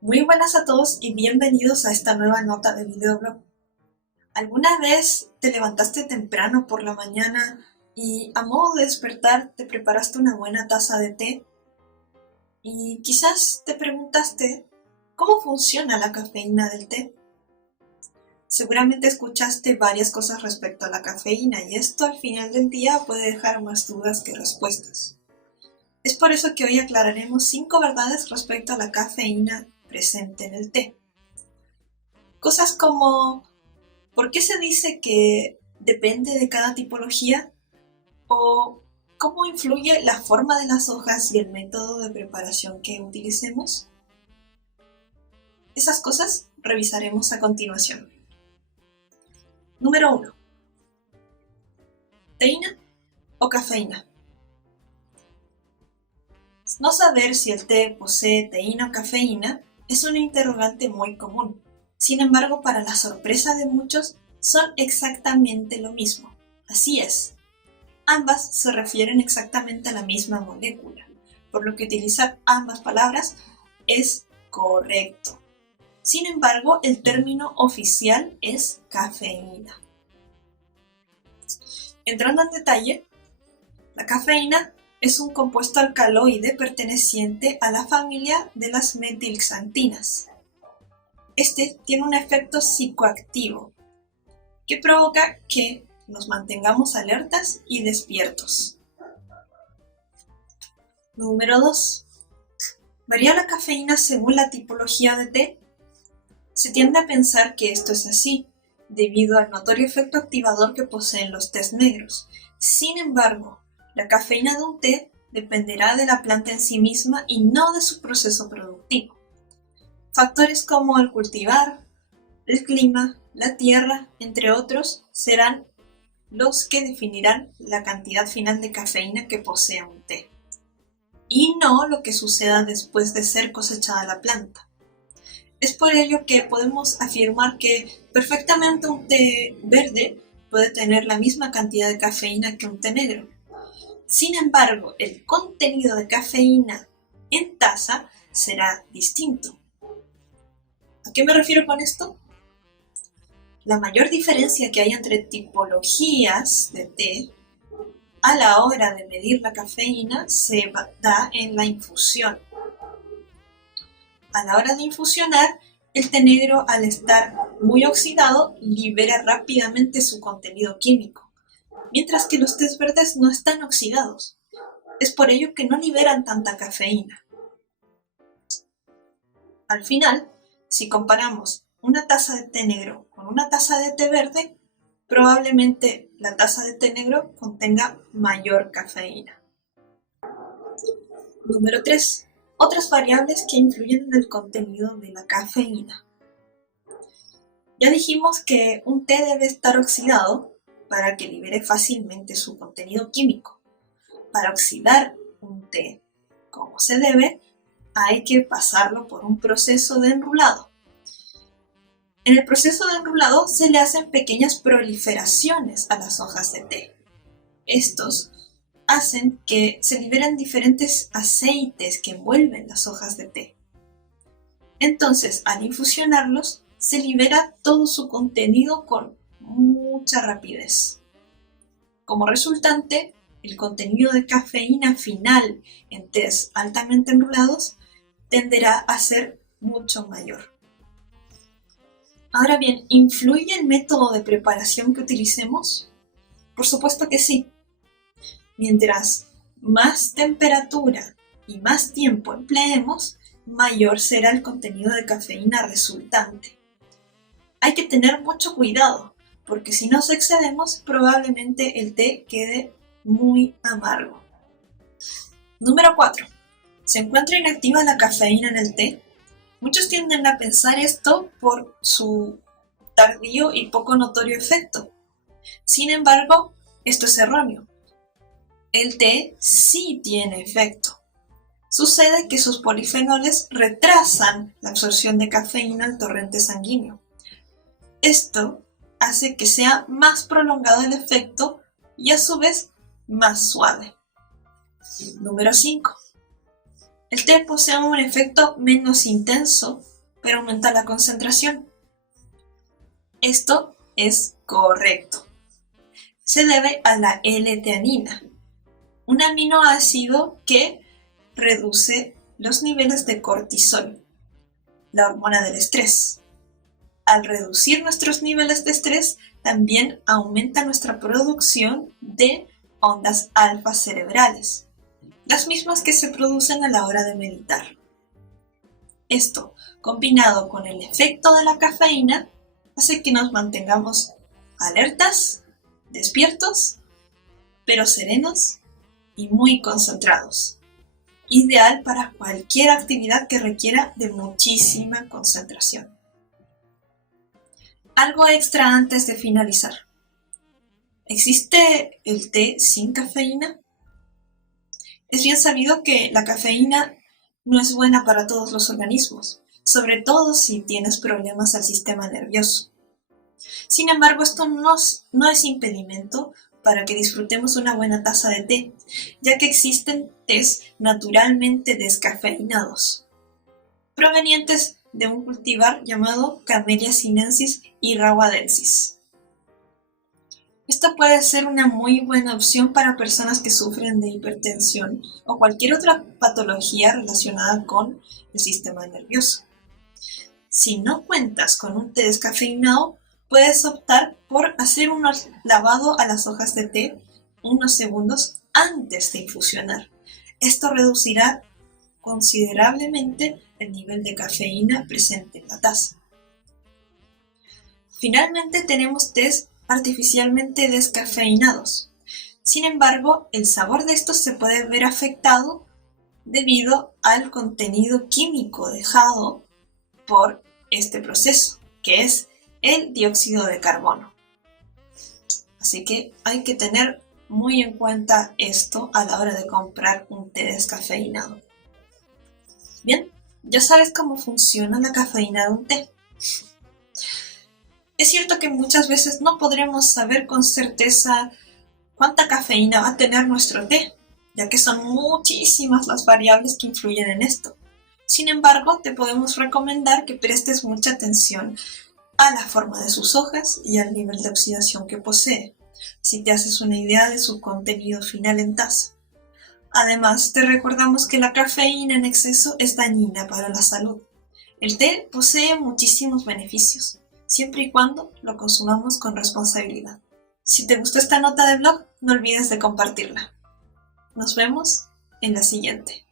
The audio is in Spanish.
Muy buenas a todos y bienvenidos a esta nueva nota de videoblog. ¿Alguna vez te levantaste temprano por la mañana y a modo de despertar te preparaste una buena taza de té? Y quizás te preguntaste, ¿cómo funciona la cafeína del té? Seguramente escuchaste varias cosas respecto a la cafeína y esto al final del día puede dejar más dudas que respuestas. Es por eso que hoy aclararemos 5 verdades respecto a la cafeína presente en el té. Cosas como ¿por qué se dice que depende de cada tipología? ¿O cómo influye la forma de las hojas y el método de preparación que utilicemos? Esas cosas revisaremos a continuación. Número 1. ¿Teína o cafeína? No saber si el té posee teína o cafeína es un interrogante muy común. Sin embargo, para la sorpresa de muchos, son exactamente lo mismo. Así es. Ambas se refieren exactamente a la misma molécula, por lo que utilizar ambas palabras es correcto. Sin embargo, el término oficial es cafeína. Entrando en detalle, la cafeína es un compuesto alcaloide perteneciente a la familia de las metilxantinas. Este tiene un efecto psicoactivo que provoca que nos mantengamos alertas y despiertos. Número 2. ¿Varía la cafeína según la tipología de té? Se tiende a pensar que esto es así, debido al notorio efecto activador que poseen los tés negros. Sin embargo, la cafeína de un té dependerá de la planta en sí misma y no de su proceso productivo. Factores como el cultivar, el clima, la tierra, entre otros, serán los que definirán la cantidad final de cafeína que posea un té, y no lo que suceda después de ser cosechada la planta. Es por ello que podemos afirmar que perfectamente un té verde puede tener la misma cantidad de cafeína que un té negro. Sin embargo, el contenido de cafeína en taza será distinto. ¿A qué me refiero con esto? La mayor diferencia que hay entre tipologías de té a la hora de medir la cafeína se da en la infusión. A la hora de infusionar, el té negro, al estar muy oxidado, libera rápidamente su contenido químico, mientras que los tés verdes no están oxidados. Es por ello que no liberan tanta cafeína. Al final, si comparamos una taza de té negro con una taza de té verde, probablemente la taza de té negro contenga mayor cafeína. Número 3. Otras variables que influyen en el contenido de la cafeína. Ya dijimos que un té debe estar oxidado para que libere fácilmente su contenido químico. Para oxidar un té como se debe, hay que pasarlo por un proceso de enrulado. En el proceso de enrulado se le hacen pequeñas proliferaciones a las hojas de té. Estos hacen que se liberen diferentes aceites que envuelven las hojas de té. Entonces, al infusionarlos, se libera todo su contenido con mucha rapidez. Como resultante, el contenido de cafeína final en tés altamente enrulados tenderá a ser mucho mayor. Ahora bien, ¿influye el método de preparación que utilicemos? Por supuesto que sí. Mientras más temperatura y más tiempo empleemos, mayor será el contenido de cafeína resultante. Hay que tener mucho cuidado, porque si nos excedemos, probablemente el té quede muy amargo. Número 4. ¿Se encuentra inactiva la cafeína en el té? Muchos tienden a pensar esto por su tardío y poco notorio efecto. Sin embargo, esto es erróneo. El té sí tiene efecto. Sucede que sus polifenoles retrasan la absorción de cafeína al torrente sanguíneo. Esto hace que sea más prolongado el efecto y a su vez más suave. Número 5. El té posee un efecto menos intenso pero aumenta la concentración. Esto es correcto. Se debe a la L-teanina, un aminoácido que reduce los niveles de cortisol, la hormona del estrés. Al reducir nuestros niveles de estrés, también aumenta nuestra producción de ondas alfa cerebrales, las mismas que se producen a la hora de meditar. Esto, combinado con el efecto de la cafeína, hace que nos mantengamos alertas, despiertos, pero serenos y muy concentrados. Ideal para cualquier actividad que requiera de muchísima concentración. Algo extra antes de finalizar. ¿Existe el té sin cafeína? Es bien sabido que la cafeína no es buena para todos los organismos, sobre todo si tienes problemas al sistema nervioso. Sin embargo, esto no es impedimento para que disfrutemos una buena taza de té, ya que existen tés naturalmente descafeinados, provenientes de un cultivar llamado Camellia sinensis y rawadensis. Esta puede ser una muy buena opción para personas que sufren de hipertensión o cualquier otra patología relacionada con el sistema nervioso. Si no cuentas con un té descafeinado, puedes optar por hacer un lavado a las hojas de té unos segundos antes de infusionar. Esto reducirá considerablemente el nivel de cafeína presente en la taza. Finalmente tenemos tés artificialmente descafeinados. Sin embargo, el sabor de estos se puede ver afectado debido al contenido químico dejado por este proceso, que es el dióxido de carbono. Así que hay que tener muy en cuenta esto a la hora de comprar un té descafeinado. Bien, ya sabes cómo funciona la cafeína de un té. Es cierto que muchas veces no podremos saber con certeza cuánta cafeína va a tener nuestro té, ya que son muchísimas las variables que influyen en esto. Sin embargo, te podemos recomendar que prestes mucha atención a la forma de sus hojas y al nivel de oxidación que posee, si te haces una idea de su contenido final en taza. Además, te recordamos que la cafeína en exceso es dañina para la salud. El té posee muchísimos beneficios, siempre y cuando lo consumamos con responsabilidad. Si te gustó esta nota de blog, no olvides de compartirla. Nos vemos en la siguiente.